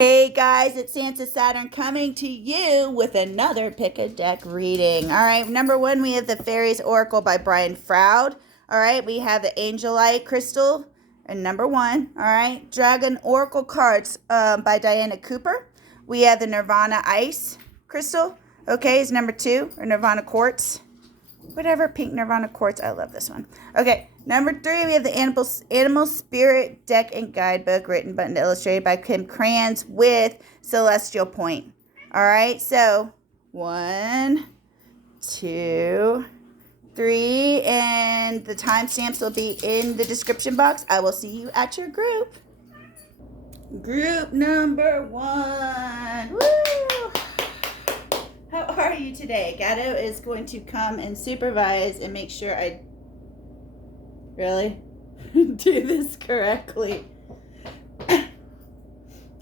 Hey guys, it's Sansasaturn coming to you with another pick a deck reading. All right, number one, we have the Fairies Oracle by Brian Froud. All right, we have the Angelite Crystal, and number one. All right, Dragon Oracle cards by Diana Cooper. We have the Nirvana Ice Crystal. Okay, is number two, or Nirvana Quartz. Whatever, pink Nirvana Quartz. I love this one. Okay, number three, we have the Animal Spirit Deck and Guidebook, written, button, illustrated by Kim Kranz with Celestial Point. All right, so 1, 2, 3, and the timestamps will be in the description box. I will see you at your group. Group number one. Woo! How are you today? Gatto is going to come and supervise and make sure I really do this correctly.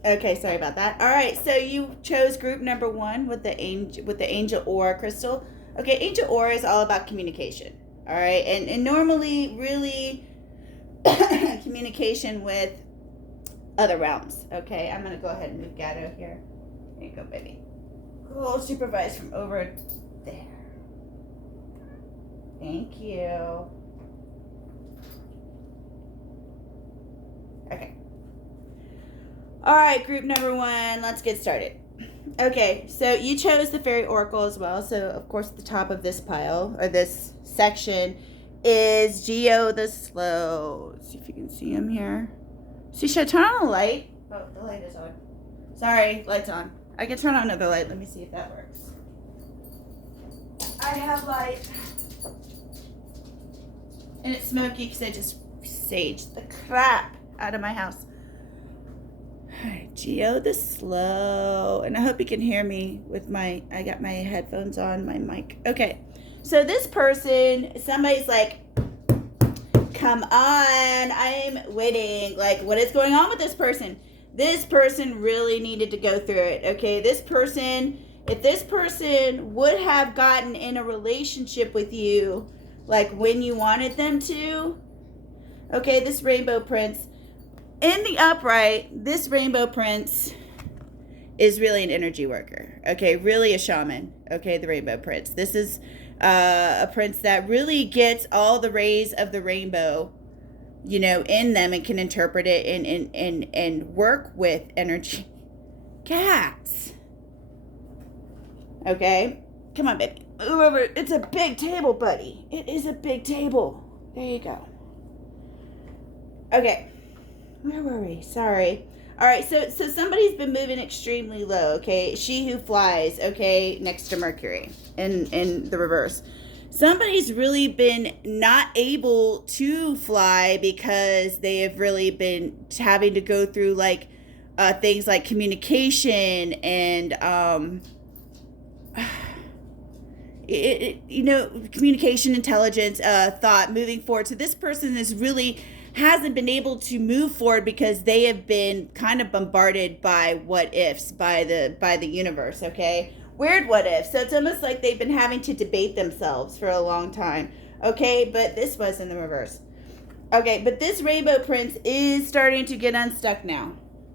Okay, sorry about that. All right, so you chose group number one with the Angel Aura crystal. Okay, Angel Aura is all about communication. All right, and normally really communication with other realms. Okay, I'm gonna go ahead and move Gatto here. There you go, baby. Cool, supervise from over there. Thank you. Okay. All right, group number one, let's get started. Okay, so you chose the Fairy Oracle as well. So, of course, the top of this pile, or this section, is Geo the Slow. Let's see if you can see him here. See, should I turn on the light? Oh, the light is on. Sorry, light's on. I can turn on another light. Let me see if that works. I have light. And it's smoky because I just saged the crap out of my house. Alright, Geo the Slow. And I hope you can hear me with I got my headphones on, my mic. Okay. So this person, somebody's like, come on, I'm waiting. Like, what is going on with this person? This person really needed to go through it, okay? If this person would have gotten in a relationship with you, like when you wanted them to, okay, this Rainbow Prince, in the upright, this Rainbow Prince is really an energy worker, okay? Really a shaman, okay, the Rainbow Prince. This is a prince that really gets all the rays of the rainbow, you know, in them, and can interpret it and work with energy. Cats. Okay. Come on, baby. Move over. It's a big table, buddy. It is a big table. There you go. Okay. Where were we? Sorry. All right. So somebody's been moving extremely low. Okay. She who flies. Okay. Next to Mercury in the reverse. Somebody's really been not able to fly because they have really been having to go through like things like communication and communication, intelligence, thought, moving forward. So this person hasn't been able to move forward because they have been kind of bombarded by what ifs by the universe. Okay. Weird what if. So it's almost like they've been having to debate themselves for a long time. Okay, but this was in the reverse. Okay, but this Rainbow Prince is starting to get unstuck now.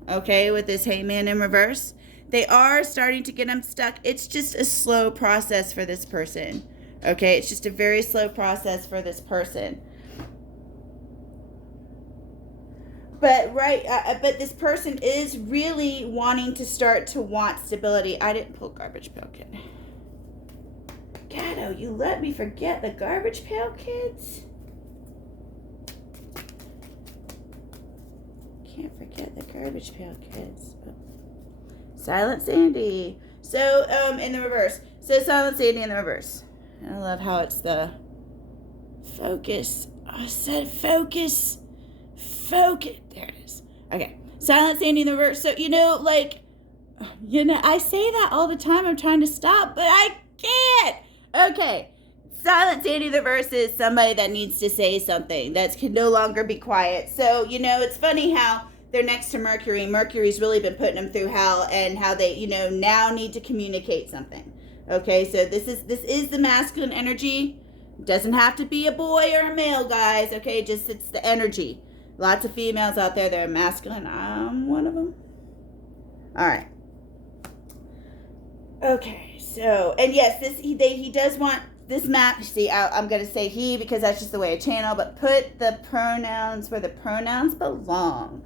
Okay, with this Hangman in reverse. They are starting to get unstuck. It's just a slow process for this person. Okay, it's just a very slow process for this person. But but this person is really wanting to start to want stability. I didn't pull Garbage Pail Kid. Gatto, you let me forget the Garbage Pail Kids? Can't forget the Garbage Pail Kids. Silent Sandy. So, in the reverse. So, Silent Sandy in the reverse. I love how it's the focus. I said focus. Focus. There it is. Okay. Silent Sandy in the reverse. So, I say that all the time. I'm trying to stop, but I can't. Okay. Silent Sandy in the reverse is somebody that needs to say something. That can no longer be quiet. So, it's funny how they're next to Mercury. Mercury's really been putting them through hell, and how they, now need to communicate something. Okay. So this is the masculine energy. It doesn't have to be a boy or a male, guys. Okay. It's the energy. Lots of females out there that are masculine. I'm one of them. All right. Okay, so, and yes, he does want this map. See, I'm going to say he because that's just the way I channel, but put the pronouns where the pronouns belong.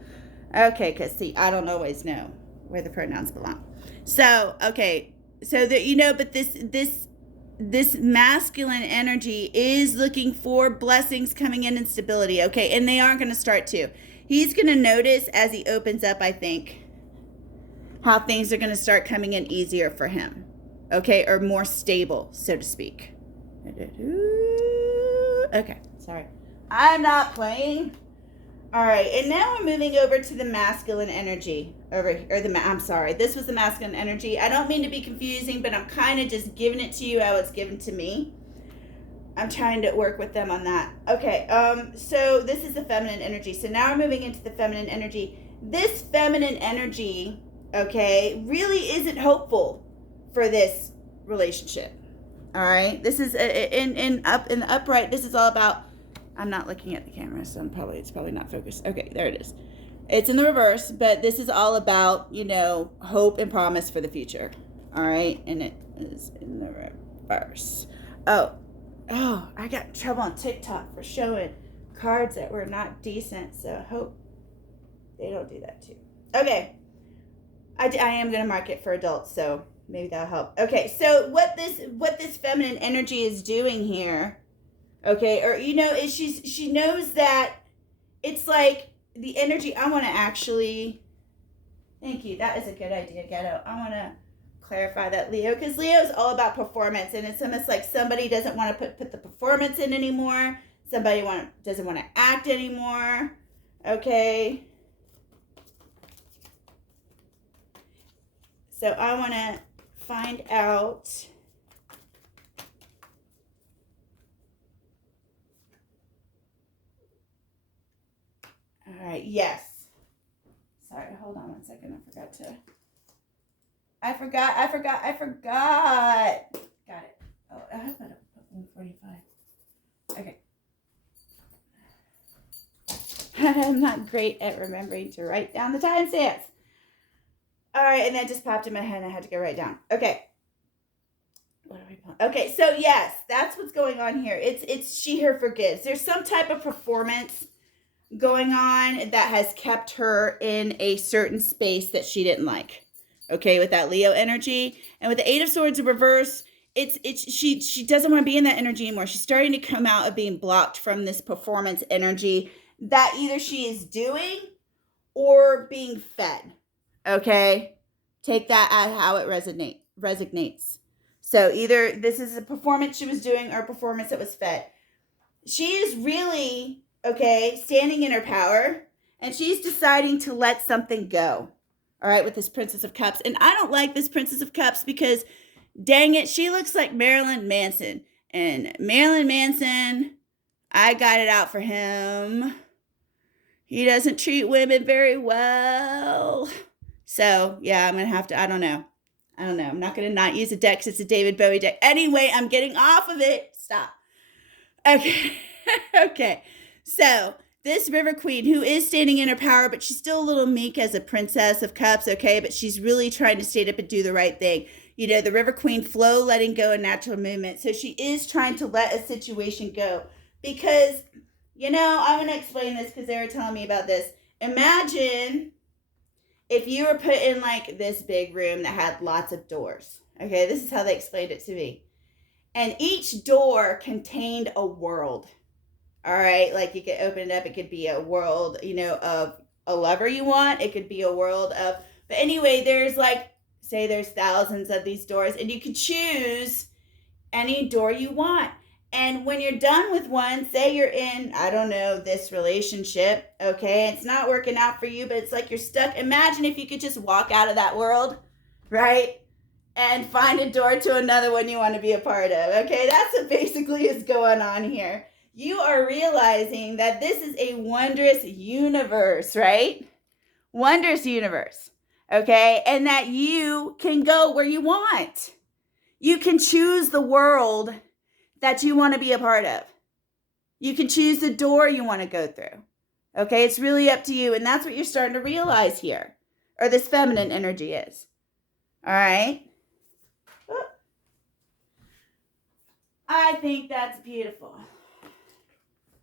Okay, because see, I don't always know where the pronouns belong. So, okay, so that but this masculine energy is looking for blessings coming in and stability. Okay, and they aren't going to start to. He's going to notice as he opens up, I think, how things are going to start coming in easier for him, okay, or more stable, so to speak. Okay, sorry. I'm not playing. All right, and now we're moving over to the masculine energy. I'm sorry, this was the masculine energy. I don't mean to be confusing, but I'm kind of just giving it to you how it's given to me. I'm trying to work with them on that. Okay, so this is the feminine energy. So now we're moving into the feminine energy. This feminine energy, okay, really isn't hopeful for this relationship. All right, this is in the upright. This is all about. I'm not looking at the camera, so it's probably not focused. Okay, there it is. It's in the reverse, but this is all about hope and promise for the future. All right, and it is in the reverse. Oh, I got in trouble on TikTok for showing cards that were not decent, so I hope they don't do that too. Okay. I am going to mark it for adults, so maybe that'll help. Okay, so what this feminine energy is doing here, okay, or is she knows that it's like the energy. I want to actually, thank you. That is a good idea, Ghetto. I want to clarify that, Leo, because Leo is all about performance, and it's almost like somebody doesn't want to put the performance in anymore. Somebody doesn't want to act anymore. Okay. So I want to find out. All right, yes. Sorry, hold on one second. I forgot. Got it. Oh, I have got to put 145. Okay. I'm not great at remembering to write down the timestamps. All right, and that just popped in my head. I had to go right down. Okay. What are we playing? Okay, so yes, that's what's going on here. It's she, her forgives. There's some type of performance going on that has kept her in a certain space that she didn't like. Okay, with that Leo energy. And with the Eight of Swords in reverse, she doesn't want to be in that energy anymore. She's starting to come out of being blocked from this performance energy that either she is doing or being fed. Okay, take that as how it resonates. So either this is a performance she was doing or a performance that was fed. She is really, standing in her power, and she's deciding to let something go. All right, with this Princess of Cups. And I don't like this Princess of Cups because, dang it, she looks like Marilyn Manson. And Marilyn Manson, I got it out for him. He doesn't treat women very well. So, yeah, I'm going to have to, I don't know. I'm not going to not use a deck because it's a David Bowie deck. Anyway, I'm getting off of it. Stop. Okay. Okay. So, this River Queen, who is standing in her power, but she's still a little meek as a Princess of Cups, okay? But she's really trying to stand up and do the right thing. The River Queen, flow, letting go, and natural movement. So, she is trying to let a situation go. Because, I'm going to explain this because they were telling me about this. Imagine if you were put in like this big room that had lots of doors. Okay, this is how they explained it to me. And each door contained a world. All right, like you could open it up. It could be a world, of a lover you want. It could be a world of, but anyway, there's there's thousands of these doors, and you could choose any door you want. And when you're done with one, say you're in, I don't know, this relationship, okay? It's not working out for you, but it's like you're stuck. Imagine if you could just walk out of that world, right? And find a door to another one you want to be a part of, okay? That's what basically is going on here. You are realizing that this is a wondrous universe, right? Wondrous universe, okay? And that you can go where you want. You can choose the world that you want to be a part of. You can choose the door you want to go through. Okay, it's really up to you. And that's what you're starting to realize here. or this feminine energy is. All right. I think that's beautiful.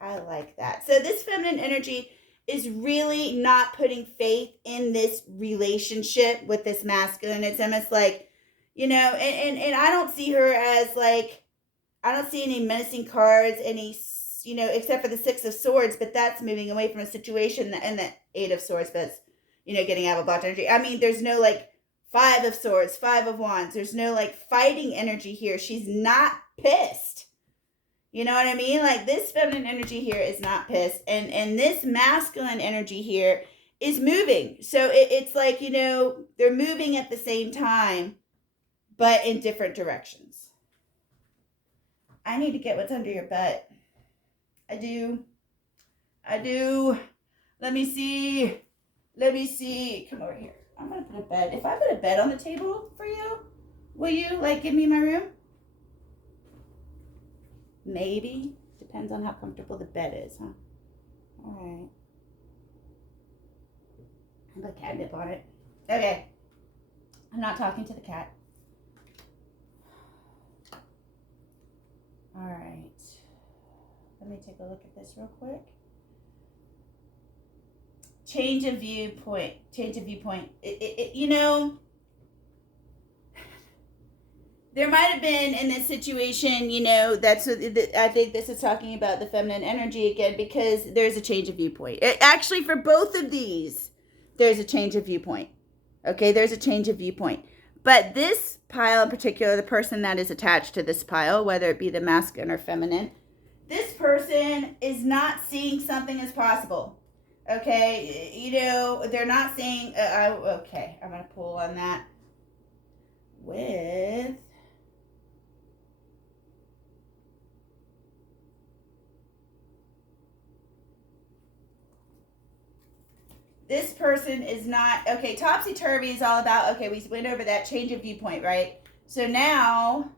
I like that. So this feminine energy is really not putting faith in this relationship with this masculine. It's almost like, and I don't see her as like, I don't see any menacing cards, any, except for the Six of Swords, but that's moving away from a situation, and the Eight of Swords, but it's, getting out of a blocked energy. I mean, there's no like Five of Swords, Five of Wands. There's no like fighting energy here. She's not pissed. You know what I mean? Like this feminine energy here is not pissed. And this masculine energy here is moving. So it's like, they're moving at the same time, but in different directions. I need to get what's under your butt. I do. Let me see. Come over here. I'm going to put a bed. If I put a bed on the table for you, will you like give me my room? Maybe. Depends on how comfortable the bed is, huh? All right. I'll put catnip on it. Okay. I'm not talking to the cat. All right. Let me take a look at this real quick. Change of viewpoint. There might have been in this situation, that's what I think this is talking about the feminine energy again, because there's a change of viewpoint. Actually, for both of these, there's a change of viewpoint. Okay, there's a change of viewpoint. But this pile in particular, the person that is attached to this pile, whether it be the masculine or feminine, this person is not seeing something as possible. Okay, they're not seeing, okay, I'm going to pull on that with... This person is not, okay, topsy-turvy is all about, okay, we went over that change of viewpoint, right? So now,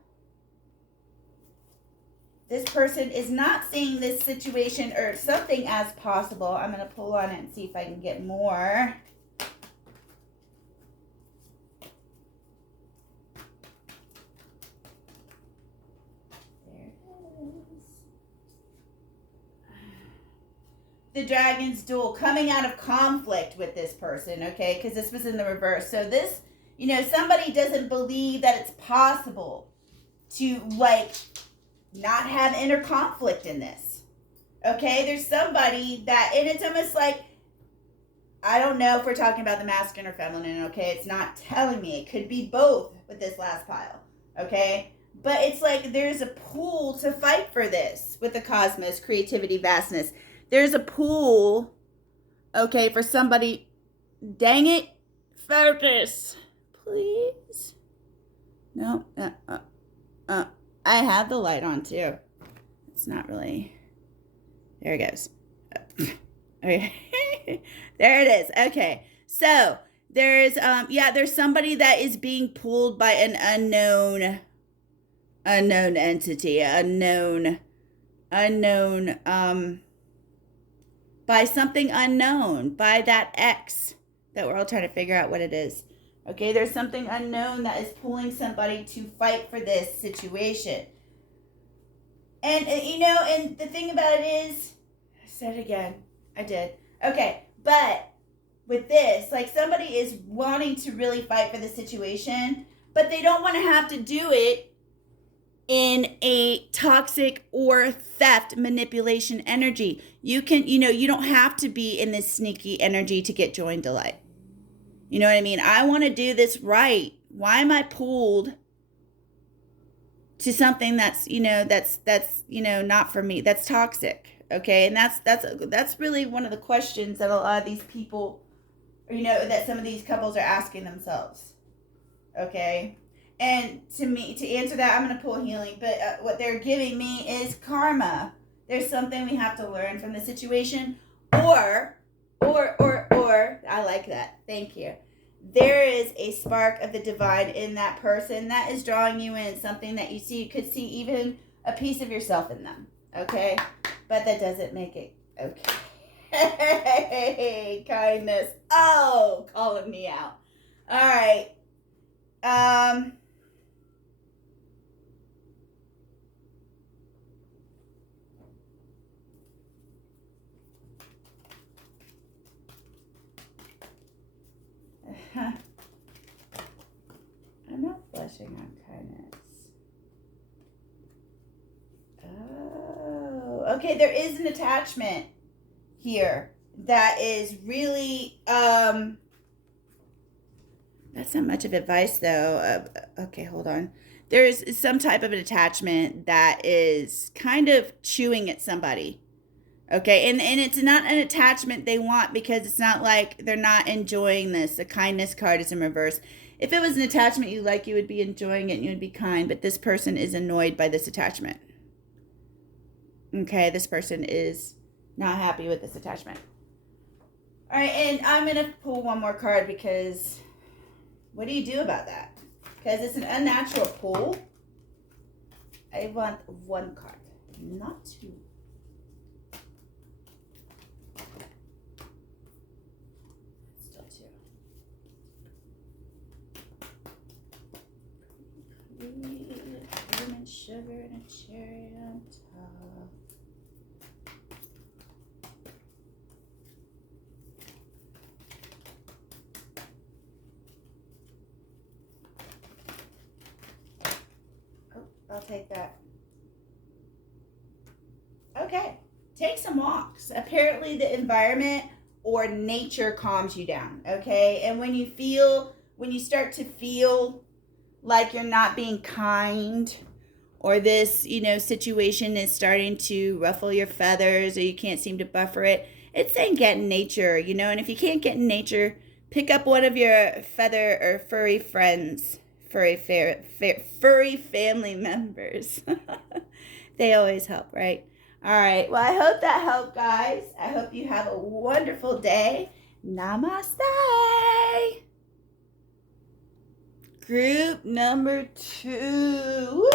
this person is not seeing this situation or something as possible. I'm going to pull on it and see if I can get more. There it is. The Dragon's Duel, coming out of conflict with this person, okay? Because this was in the reverse. So this, somebody doesn't believe that it's possible to, like, not have inner conflict in this. Okay? There's somebody that, and it's almost like, I don't know if we're talking about the masculine or feminine, okay? It's not telling me. It could be both with this last pile, okay? But it's like there's a pull to fight for this with the cosmos, creativity, vastness. There's a pull, okay, for somebody. Dang it. Focus. Please. No. I have the light on too. It's not really. There it goes. Okay. There it is. Okay. So there's there's somebody that is being pulled by an unknown entity, by something unknown, by that X that we're all trying to figure out what it is. Okay, there's something unknown that is pulling somebody to fight for this situation. And, and the thing about it is, I said it again. I did. Okay, but with this, like somebody is wanting to really fight for the situation, but they don't want to have to do it in a toxic or theft manipulation energy. You can, you don't have to be in this sneaky energy to get joy and delight. You know what I mean? I want to do this right. Why am I pulled to something that's, that's not for me? That's toxic. Okay. And that's really one of the questions that a lot of these people, that some of these couples are asking themselves. Okay. And to answer that, I'm going to pull healing, but what they're giving me is karma. There's something we have to learn from the situation, or, I like that. Thank you. There is a spark of the divine in that person that is drawing you in, something that you see. You could see even a piece of yourself in them. Okay. But that doesn't make it okay. Hey, kindness. Oh, calling me out. All right. Um, I'm not blushing on kindness. Oh, okay. There is an attachment here that is really that's not much of advice though. Okay, hold on. There's some type of an attachment that is kind of chewing at somebody. Okay, and it's not an attachment they want because it's not like they're not enjoying this. The kindness card is in reverse. If it was an attachment you like, you would be enjoying it and you would be kind, but this person is annoyed by this attachment. Okay, this person is not happy with this attachment. All right, and I'm going to pull one more card because what do you do about that? Because it's an unnatural pull. I want one card, not two. Still two. Lemon sugar and a cherry on top. I'll take that. Okay, take some walks. Apparently the environment or nature calms you down, okay? And when you start to feel like you're not being kind or this, situation is starting to ruffle your feathers or you can't seem to buffer it, it's saying get in nature, and if you can't get in nature, pick up one of your feather or furry friends. Furry family members. They always help, right? All right. Well, I hope that helped, guys. I hope you have a wonderful day. Namaste. Group number 2. Woo!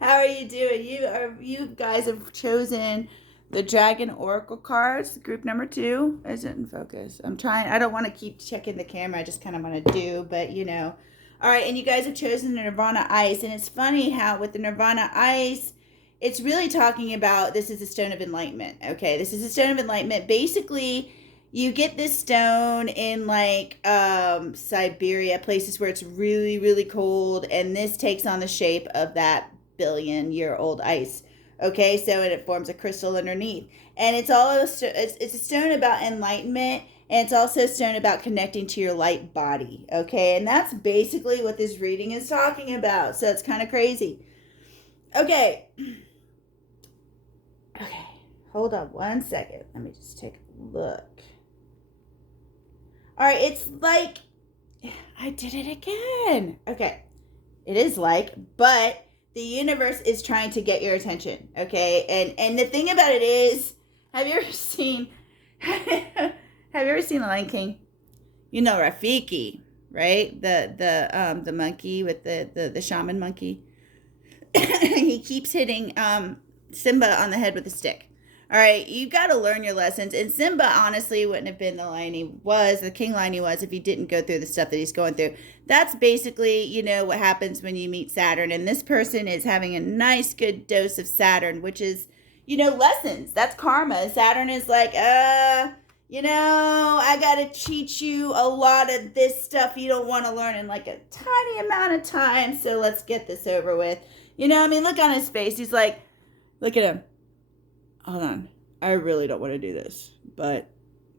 How are you doing? You guys have chosen the Dragon Oracle cards, group number 2. Is it in focus? I'm trying. I don't want to keep checking the camera. I just kind of want to do, but All right, and you guys have chosen the Nirvana Ice. And it's funny how with the Nirvana Ice, it's really talking about this is a stone of enlightenment. Okay, this is a stone of enlightenment. Basically, you get this stone in like Siberia, places where it's really, really cold. And this takes on the shape of that billion-year-old ice. Okay, so it forms a crystal underneath. And it's a stone about enlightenment, and it's also a stone about connecting to your light body. Okay, and that's basically what this reading is talking about. So it's kind of crazy. Okay. Okay, hold on one second. Let me just take a look. All right, it's like, I did it again. Okay, it is like, but the universe is trying to get your attention, okay? And the thing about it is, have you ever seen The Lion King? Rafiki, right? The monkey with the shaman monkey. He keeps hitting Simba on the head with a stick. All right, you got to learn your lessons. And Simba honestly wouldn't have been the king lion he was, if he didn't go through the stuff that he's going through. That's basically, what happens when you meet Saturn. And this person is having a nice, good dose of Saturn, which is, lessons. That's karma. Saturn is like, I got to teach you a lot of this stuff you don't want to learn in like a tiny amount of time. So let's get this over with. Look on his face. He's like, look at him. Hold on. I really don't want to do this, but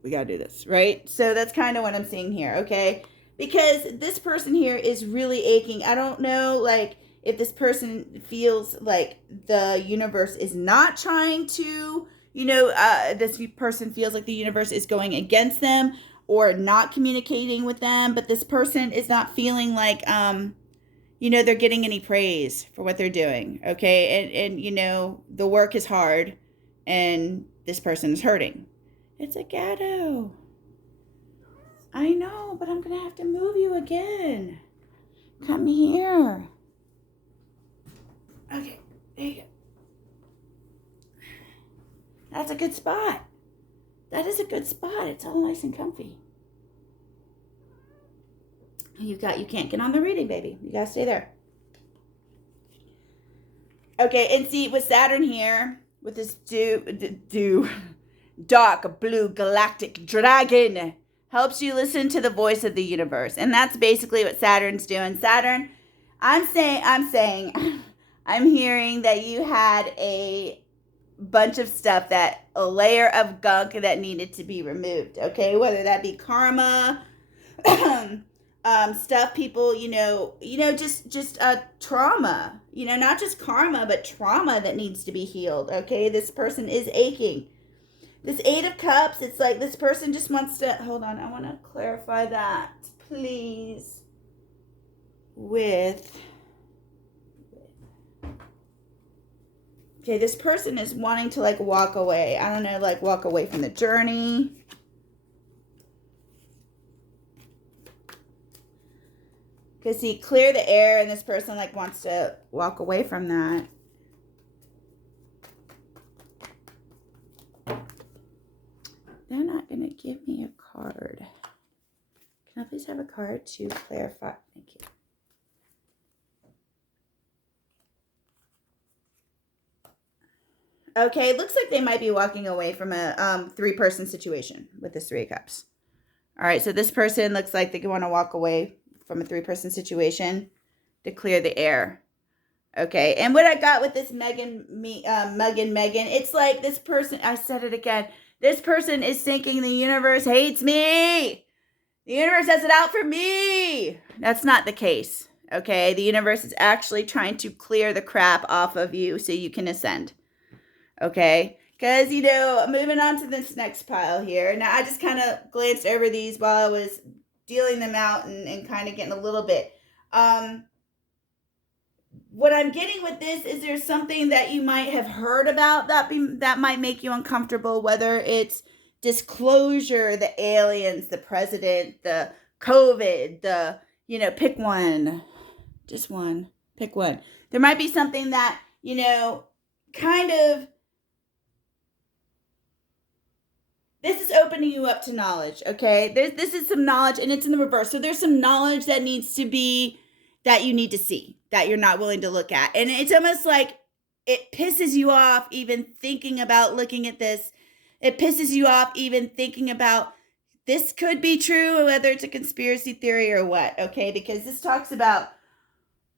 we got to do this, right? So that's kind of what I'm seeing here, okay? Because this person here is really aching. I don't know, like, if this person feels like the universe is not trying to, this person feels like the universe is going against them or not communicating with them, but this person is not feeling like, they're getting any praise for what they're doing, okay? And the work is hard. And this person is hurting. It's a ghetto. I know, but I'm going to have to move you again. Come here. Okay, there you go. That's a good spot. That is a good spot. It's all nice and comfy. You can't get on the reading, baby. You gotta stay there. Okay, and see with Saturn here, with this dark blue galactic dragon, helps you listen to the voice of the universe. And that's basically what Saturn's doing. Saturn, I'm hearing that you had a bunch of stuff, a layer of gunk that needed to be removed. Okay, whether that be karma, stuff people, just trauma, not just karma, but trauma that needs to be healed. Okay, this person is aching. This 8 of Cups, it's like this person just wants to, hold on, I want to clarify that, please, okay, this person is wanting to, walk away. I don't know, walk away from the journey. Because see, clear the air, and this person, wants to walk away from that. They're not going to give me a card. Can I please have a card to clarify? Thank you. Okay, it looks like they might be walking away from a 3-person situation with this 3 of Cups. All right, so this person looks like they want to walk away from a 3-person situation to clear the air. Okay, and what I got with this Megan, it's like this person, I said it again, this person is thinking the universe hates me. The universe has it out for me. That's not the case, okay? The universe is actually trying to clear the crap off of you so you can ascend, okay? Because, moving on to this next pile here. Now, I just kind of glanced over these while I was dealing them out and kind of getting a little bit. What I'm getting with this is there's something that you might have heard about that might make you uncomfortable, whether it's disclosure, the aliens, the president, the COVID, pick one. Just one. Pick one. There might be something that, kind of, this is opening you up to knowledge, okay? This is some knowledge, and it's in the reverse. So there's some knowledge that needs to be, that you need to see, that you're not willing to look at. And it's almost like it pisses you off even thinking about looking at this. It pisses you off even thinking about this could be true, whether it's a conspiracy theory or what, okay? Because this talks about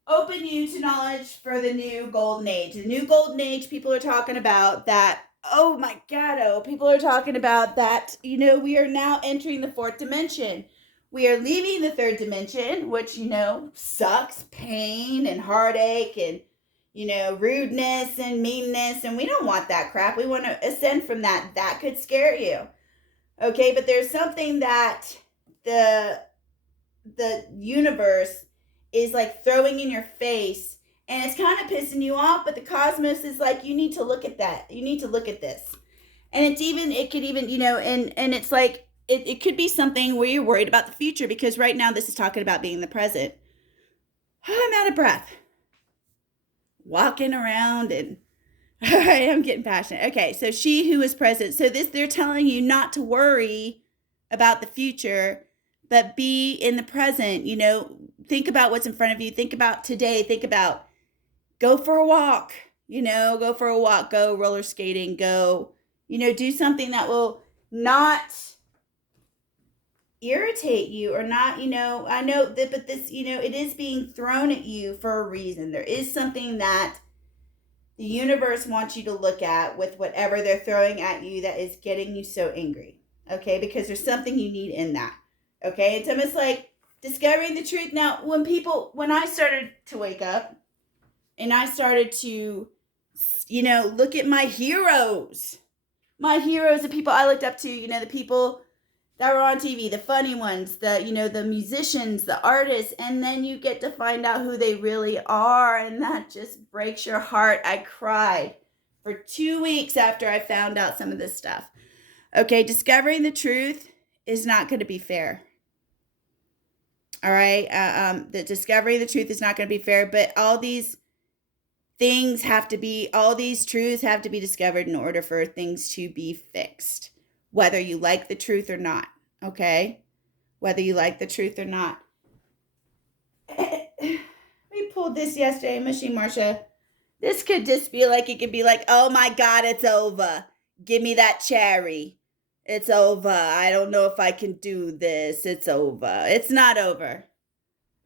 open you to knowledge for the new golden age. The new golden age, people are talking about that. Oh my God, people are talking about that, we are now entering the 4th dimension. We are leaving the 3rd dimension, which, sucks, pain and heartache and, rudeness and meanness. And we don't want that crap. We want to ascend from that. That could scare you. Okay, but there's something that the universe is throwing in your face, and it's kind of pissing you off, but the cosmos is like, you need to look at that. You need to look at this. And it could even, and it's like, it could be something where you're worried about the future, because right now this is talking about being in the present. I'm out of breath. Walking around and, all right, I'm getting passionate. Okay, so she who is present. So they're telling you not to worry about the future, but be in the present. Think about what's in front of you. Think about today. Think about, go for a walk, go roller skating, go, do something that will not irritate you or not, I know that, but this, it is being thrown at you for a reason. There is something that the universe wants you to look at with whatever they're throwing at you that is getting you so angry, okay? Because there's something you need in that, okay? It's almost like discovering the truth. Now, when I started to wake up and I started to, look at my heroes, the people I looked up to, the people that were on TV, the funny ones, the musicians, the artists, and then you get to find out who they really are, and that just breaks your heart. I cried for 2 weeks after I found out some of this stuff. Okay, discovering the truth is not going to be fair. All right, the discovering the truth is not going to be fair, but all these things have to be, all these truths have to be discovered in order for things to be fixed, whether you like the truth or not, okay? Whether you like the truth or not. We pulled this yesterday, Mushy Marsha. This could just be like, it could be like, oh my God, it's over. Give me that cherry. It's over. I don't know if I can do this. It's over. It's not over.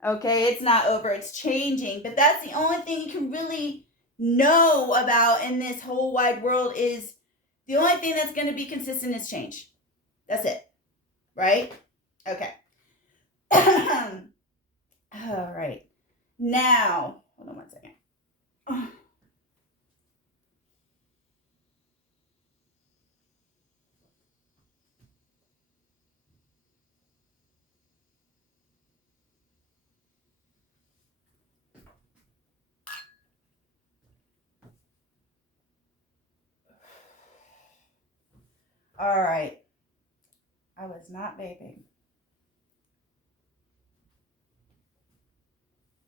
Okay, it's not over. It's changing. But that's the only thing you can really know about in this whole wide world is the only thing that's going to be consistent is change. That's it. Right? Okay. All right. Now, hold on one second. All right. I was not vaping.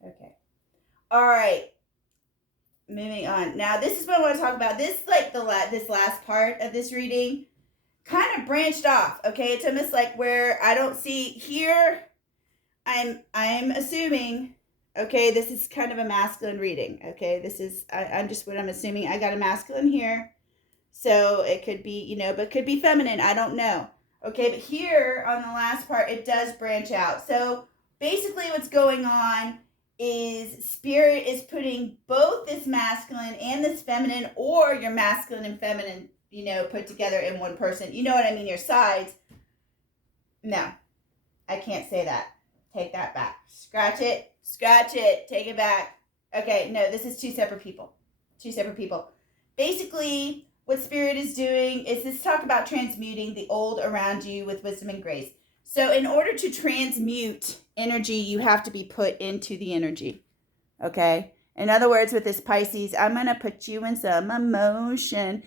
Okay. All right. Moving on. Now, this is what I want to talk about. This, like this last part of this reading, kind of branched off. Okay, it's almost like where I don't see here. I'm assuming. Okay, this is kind of a masculine reading. Okay, this is I'm just what I'm assuming. I got a masculine here, so it could be but it could be feminine. I don't know. Okay, but here on the last part, it does branch out. So basically, what's going on is spirit is putting both this masculine and this feminine, or your masculine and feminine, put together in one person. You know what I mean? Your sides. No, I can't say that. Take that back. Scratch it. Take it back. Okay, no, this is two separate people. Basically, what spirit is doing is this talk about transmuting the old around you with wisdom and grace. So in order to transmute energy, you have to be put into the energy. Okay? In other words, with this Pisces, I'm going to put you in some emotion.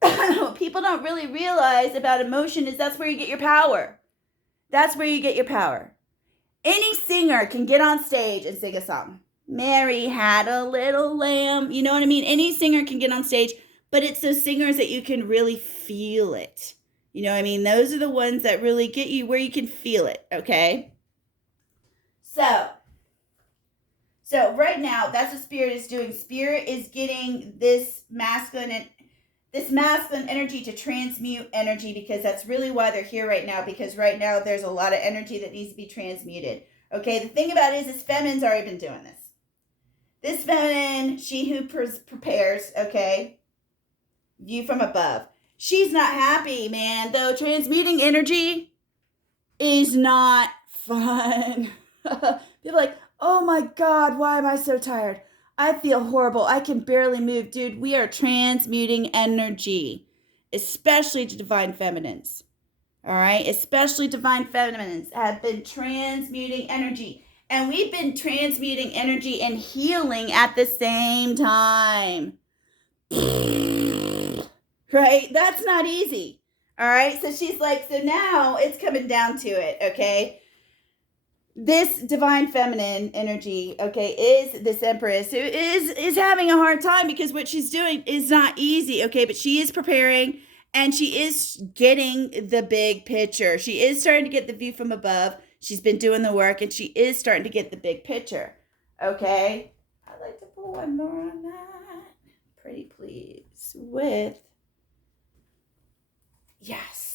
What people don't really realize about emotion is that's where you get your power. Any singer can get on stage and sing a song. Mary had a little lamb. You know what I mean? Any singer can get on stage, but it's those singers that you can really feel it. You know what I mean? Those are the ones that really get you where you can feel it, okay? So right now, that's what Spirit is doing. Spirit is getting this masculine energy to transmute energy, because that's really why they're here right now, because right now there's a lot of energy that needs to be transmuted. Okay, the thing about it is this feminine's already been doing this. This feminine, she who prepares, okay, view from above. She's not happy, man, though transmuting energy is not fun. People are like, oh my God, why am I so tired? I feel horrible. I can barely move. Dude, we are transmuting energy, especially to divine feminines. All right? Especially divine feminines have been transmuting energy. And we've been transmuting energy and healing at the same time. Right? That's not easy. All right? So she's like, so now it's coming down to it, okay? This divine feminine energy, okay, is this Empress who is having a hard time, because what she's doing is not easy, okay, but she is preparing and she is getting the big picture. She is starting to get the view from above. She's been doing the work and she is starting to get the big picture, okay? I'd like to pull one more on that. Pretty please. With, yes.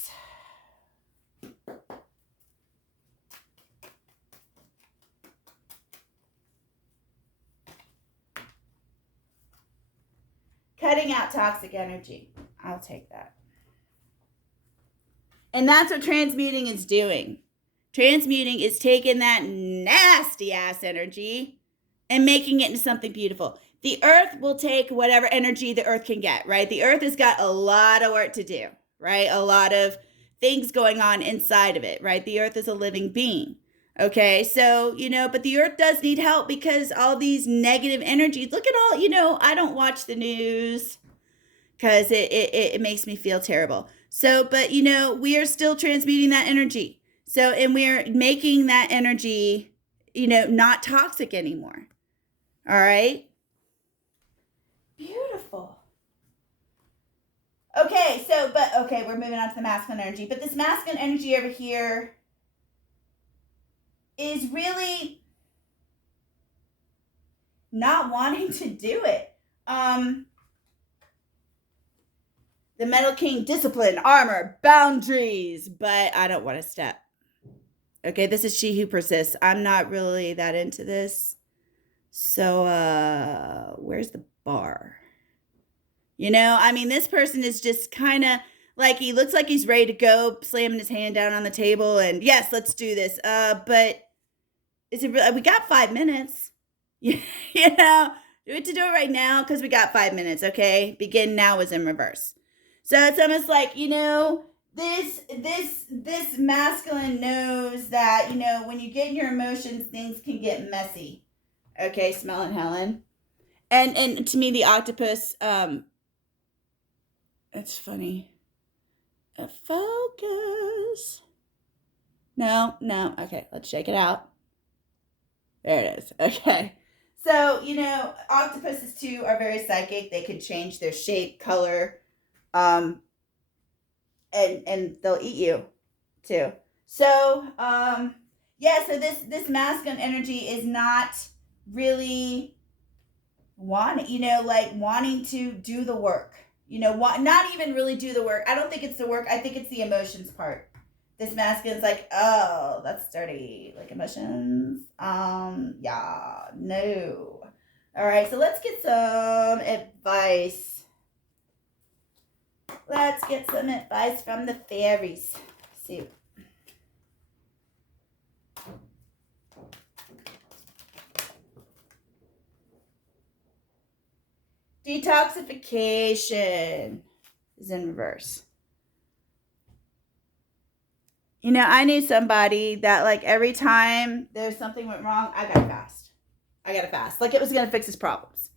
Cutting out toxic energy. I'll take that. And that's what transmuting is doing. Transmuting is taking that nasty ass energy and making it into something beautiful. The earth will take whatever energy the earth can get, right? The earth has got a lot of work to do, right? A lot of things going on inside of it, right? The earth is a living being. Okay, so, but the earth does need help, because all these negative energies, look at all, I don't watch the news because it makes me feel terrible. So, but, we are still transmuting that energy. So, and we're making that energy, not toxic anymore. All right. Okay, we're moving on to the masculine energy. But this masculine energy over here is really not wanting to do it. The Metal King, discipline, armor, boundaries, but I don't want to step. Okay, this is she who persists. I'm not really that into this. So, where's the bar? You know, I mean, this person is just kind of like, he looks like he's ready to go, slamming his hand down on the table, and yes, let's do this. But is it really, we got 5 minutes. You know, do it right now because we got 5 minutes, okay? Begin now is in reverse. So it's almost like, you know, this masculine knows that, you know, when you get in your emotions, things can get messy. Okay, smelling Helen. And to me, the octopus, it's funny. Focus. No. Okay, let's shake it out. There it is. Okay. So, you know, octopuses too are very psychic. They can change their shape, color, and they'll eat you too. So, so this masculine energy is not really wanting to do the work. You know, not even really do the work. I don't think it's the work. I think it's the emotions part. This masculine's like, oh, that's dirty. Like emotions. Yeah, no. All right, so let's get some advice. Let's get some advice from the fairies. Let's see. Detoxification is in reverse. You know, I knew somebody that, like, every time there's something went wrong, I gotta fast. Like it was gonna fix his problems.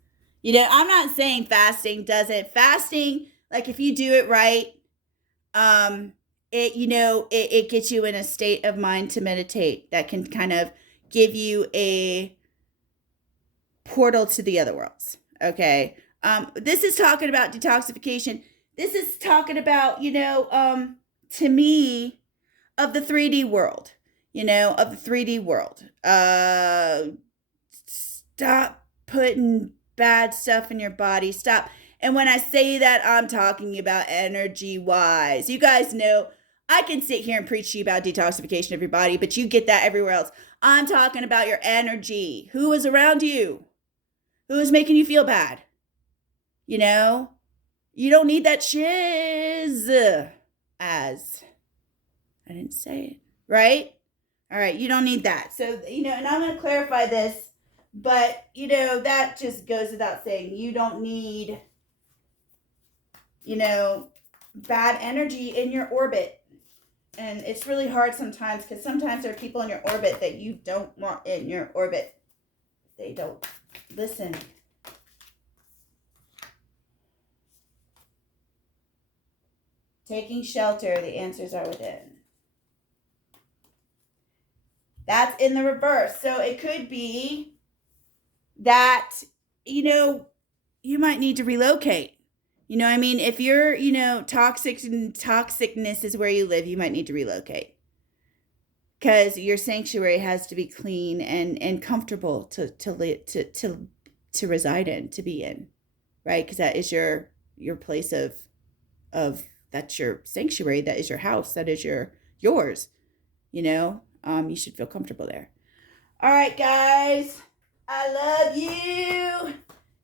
You know, I'm not saying fasting, like if you do it right, it gets you in a state of mind to meditate that can kind of give you a portal to the other worlds. Okay. This is talking about detoxification. This is talking about, to me, of the 3D world, Stop putting bad stuff in your body. Stop. And when I say that, I'm talking about energy wise. You guys know I can sit here and preach to you about detoxification of your body, but you get that everywhere else. I'm talking about your energy. Who is around you? Who is making you feel bad? You know, you don't need that shiz. As I didn't say it, right? All right, you don't need that. So, and I'm going to clarify this, but, that just goes without saying. You don't need, bad energy in your orbit. And it's really hard sometimes because sometimes there are people in your orbit that you don't want in your orbit. They don't listen. Taking shelter, the answers are within. That's in the reverse. So it could be that, you might need to relocate. If you're, toxic and toxicness is where you live, you might need to relocate. Because your sanctuary has to be clean and comfortable to reside in, to be in. Right? Because that is your place of that's your sanctuary, that is your house, that is yours. You should feel comfortable there. All right, guys. I love you.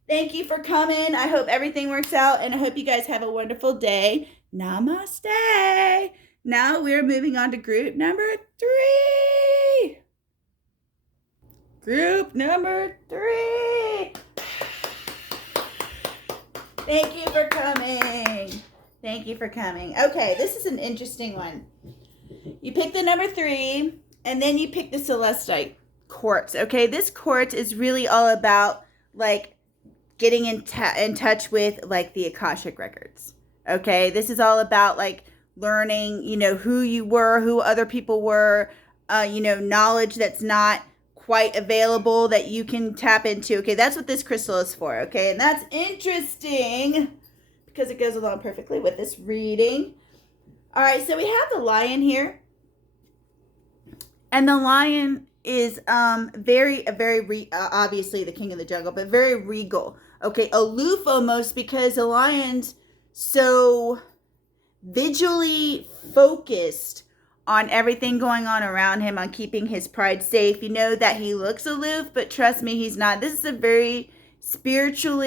Thank you for coming. I hope everything works out, and I hope you guys have a wonderful day. Namaste. Now we're moving on to group number 3. Group number 3. Thank you for coming. Okay, this is an interesting one. You pick the number 3, and then you pick the celestite quartz. Okay, this quartz is really all about, like, getting in touch with, like, the Akashic records. Okay, this is all about, like, learning, who you were, who other people were, knowledge that's not quite available that you can tap into. Okay, that's what this crystal is for. Okay, and that's interesting because it goes along perfectly with this reading. All right, so we have the lion here. And the lion is obviously the king of the jungle, but very regal. Okay, aloof almost, because the lion's so visually focused on everything going on around him, on keeping his pride safe. You know that he looks aloof, but trust me, he's not. This is a very spiritual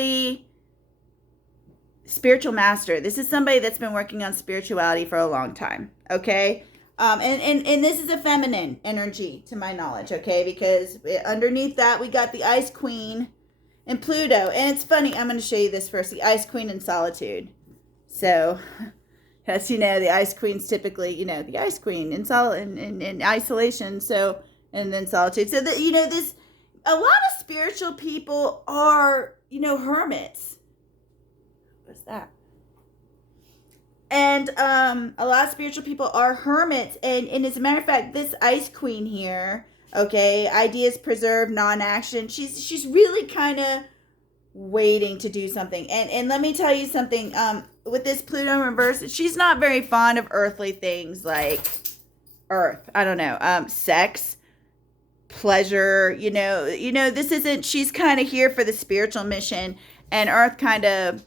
master. This is somebody that's been working on spirituality for a long time. Okay. And this is a feminine energy to my knowledge. Okay. Because underneath that, we got the Ice Queen and Pluto. And it's funny. I'm going to show you this first. The Ice Queen in solitude. So, as you know, the Ice Queen's typically, the Ice Queen in isolation. So, and then solitude. So that, a lot of spiritual people are, hermits. What's that? And a lot of spiritual people are hermits. And as a matter of fact, this Ice Queen here, okay, ideas preserve, non-action. She's really kind of waiting to do something. And let me tell you something. With this Pluto in reverse, she's not very fond of earthly things like earth. I don't know. Sex, pleasure. This isn't. She's kind of here for the spiritual mission, and earth kind of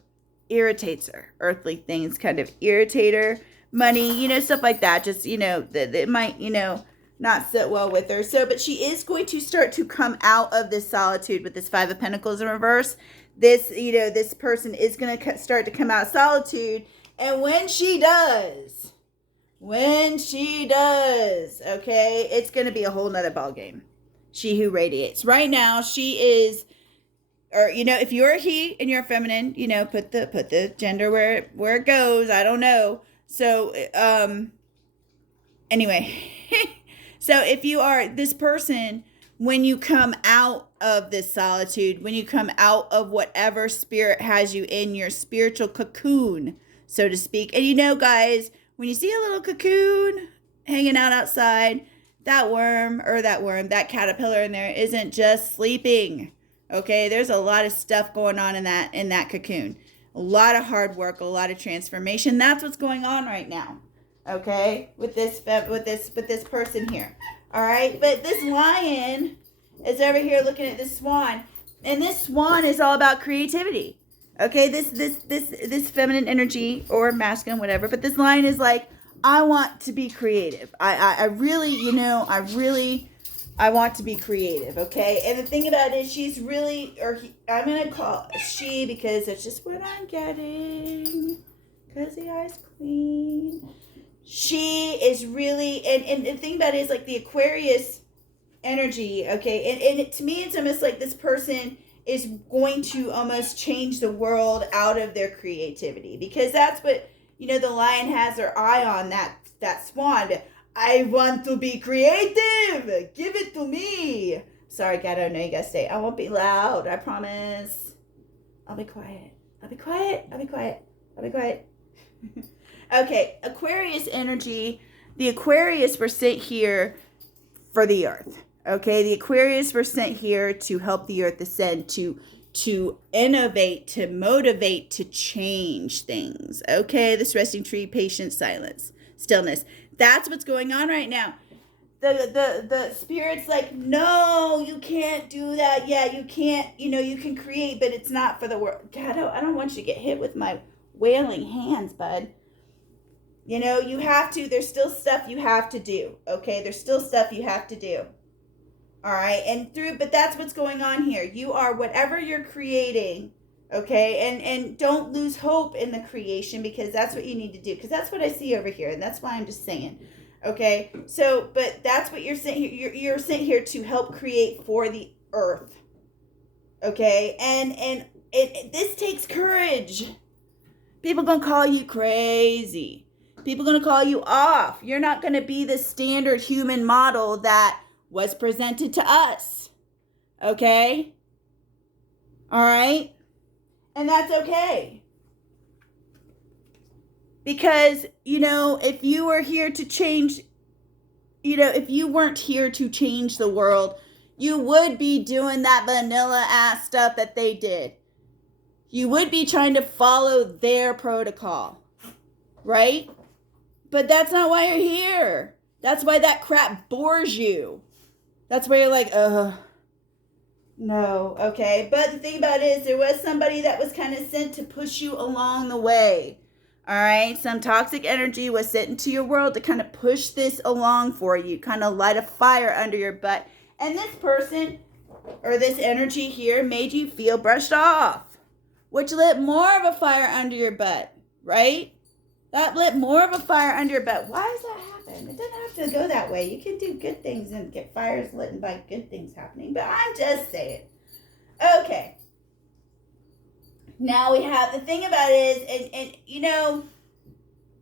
irritates her. Earthly things kind of irritate her. Money, stuff like that. Just that it might not sit well with her. So, but she is going to start to come out of this solitude with this Five of Pentacles in reverse. This person is going to start to come out of solitude. And when she does, okay, it's going to be a whole nother ballgame. She who radiates. Right now, she is, or, if you're a he and you're feminine, put the gender where it goes. I don't know. So, anyway, so if you are this person, when you come out of this solitude, when you come out of whatever spirit has you in your spiritual cocoon, so to speak. And guys, when you see a little cocoon hanging out outside, that caterpillar in there isn't just sleeping. Okay, there's a lot of stuff going on in that cocoon. A lot of hard work, a lot of transformation. That's what's going on right now. Okay, with this person here. All right, but this lion is over here looking at this swan, and this swan is all about creativity. Okay, this feminine energy or masculine, whatever. But this lion is like, I want to be creative. I really, I want to be creative. Okay, and the thing about it is, she's really, I'm gonna call she because it's just what I'm getting. Because the Ice Queen. She is really, and the thing about it is like the Aquarius energy, okay? And to me, it's almost like this person is going to almost change the world out of their creativity. Because that's what, the lion has her eye on, that swan. I want to be creative. Give it to me. Sorry, Gato, no, you gotta stay. I won't be loud, I promise. I'll be quiet. Okay, Aquarius energy. The Aquarius were sent here for the earth. Okay, the Aquarius were sent here to help the earth ascend, to innovate, to motivate, to change things. Okay, this resting tree, patience, silence, stillness. That's what's going on right now. The spirit's like, no, you can't do that. Yeah, you can't, you can create, but it's not for the world. God, I don't want you to get hit with my wailing hands, bud. You have to, there's still stuff you have to do. Okay, there's still stuff you have to do. All right, but that's what's going on here. You are whatever you're creating, okay, and don't lose hope in the creation, because that's what you need to do, because that's what I see over here, and that's why I'm just saying, okay. So, but that's what you're sent here. You're sent here to help create for the earth, okay, and this takes courage. People gonna call you crazy. People gonna call you off. You're not gonna be the standard human model that was presented to us. Okay? All right? And that's okay. Because, if you were here to change, if you weren't here to change the world, you would be doing that vanilla ass stuff that they did. You would be trying to follow their protocol, right? But that's not why you're here. That's why that crap bores you. That's where you're like, no, okay. But the thing about it is there was somebody that was kind of sent to push you along the way. All right, some toxic energy was sent into your world to kind of push this along for you, kind of light a fire under your butt. And this person or this energy here made you feel brushed off, which lit more of a fire under your butt, right? That lit more of a fire under your butt. Why does that happen? It doesn't have to go that way. You can do good things and get fires lit by good things happening. But I'm just saying. Okay. Now we have the thing about it is, and you know,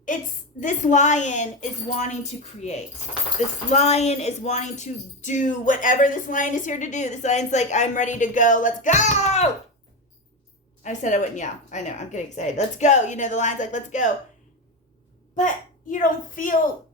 it's this lion is wanting to create. This lion is wanting to do whatever this lion is here to do. This lion's like, I'm ready to go. Let's go. I said I wouldn't yell. I know, I'm getting excited. Let's go. You know, the lion's like, let's go. But you don't feel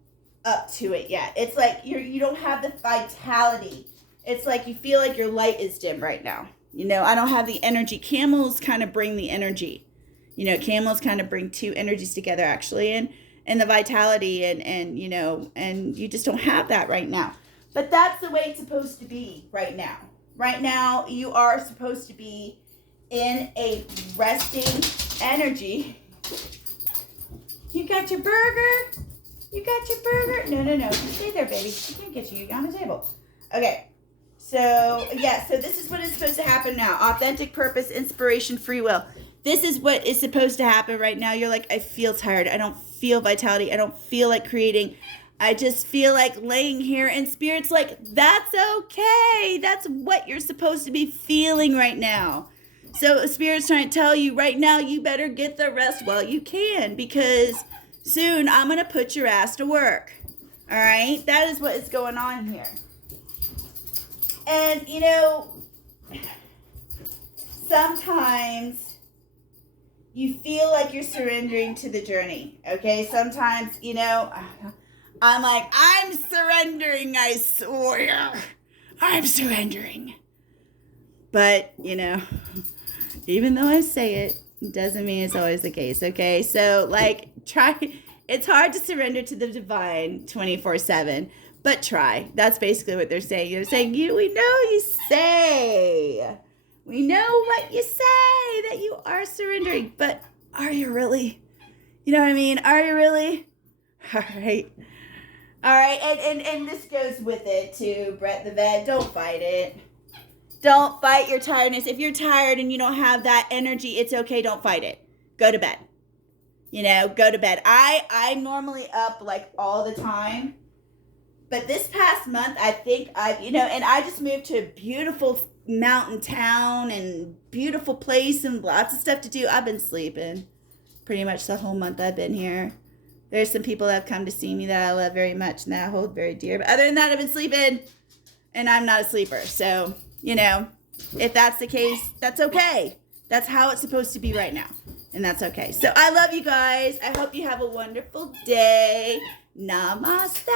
up to it yet. It's like you don't have the vitality. It's like you feel like your light is dim right now. You know, I don't have the energy. Camels kind of bring the energy. You know, camels kind of bring two energies together actually, and the vitality and you know, and you just don't have that right now. But that's the way it's supposed to be right now. Right now, you are supposed to be in a resting energy. You got your burger? You got your burger? No. You stay there, baby. I can't get you. You're on the table. Okay. So, yeah. So this is what is supposed to happen now. Authentic purpose, inspiration, free will. This is what is supposed to happen right now. You're like, I feel tired. I don't feel vitality. I don't feel like creating. I just feel like laying here. And Spirit's like, that's okay. That's what you're supposed to be feeling right now. So Spirit's trying to tell you right now, you better get the rest while you can, because soon I'm going to put your ass to work. All right? That is what is going on here. And, you know, sometimes you feel like you're surrendering to the journey. Okay? Sometimes, you know, I'm like, I'm surrendering, I swear. I'm surrendering. But, you know, even though I say it, doesn't mean it's always the case, okay? So, like, it's hard to surrender to the divine 24/7, but try. That's basically what they're saying. They're saying, we know you say. We know what you say, that you are surrendering, but are you really? You know what I mean? Are you really? All right. All right, and this goes with it, too, Brett the Vet. Don't fight it. Don't fight your tiredness. If you're tired and you don't have that energy, it's okay. Don't fight it. Go to bed. You know, go to bed. I'm normally up like all the time. But this past month, I think and I just moved to a beautiful mountain town and beautiful place and lots of stuff to do. I've been sleeping pretty much the whole month I've been here. There's some people that have come to see me that I love very much and that I hold very dear. But other than that, I've been sleeping and I'm not a sleeper. So, you know, if that's the case, that's okay. That's how it's supposed to be right now. And that's okay. So I love you guys. I hope you have a wonderful day. Namaste.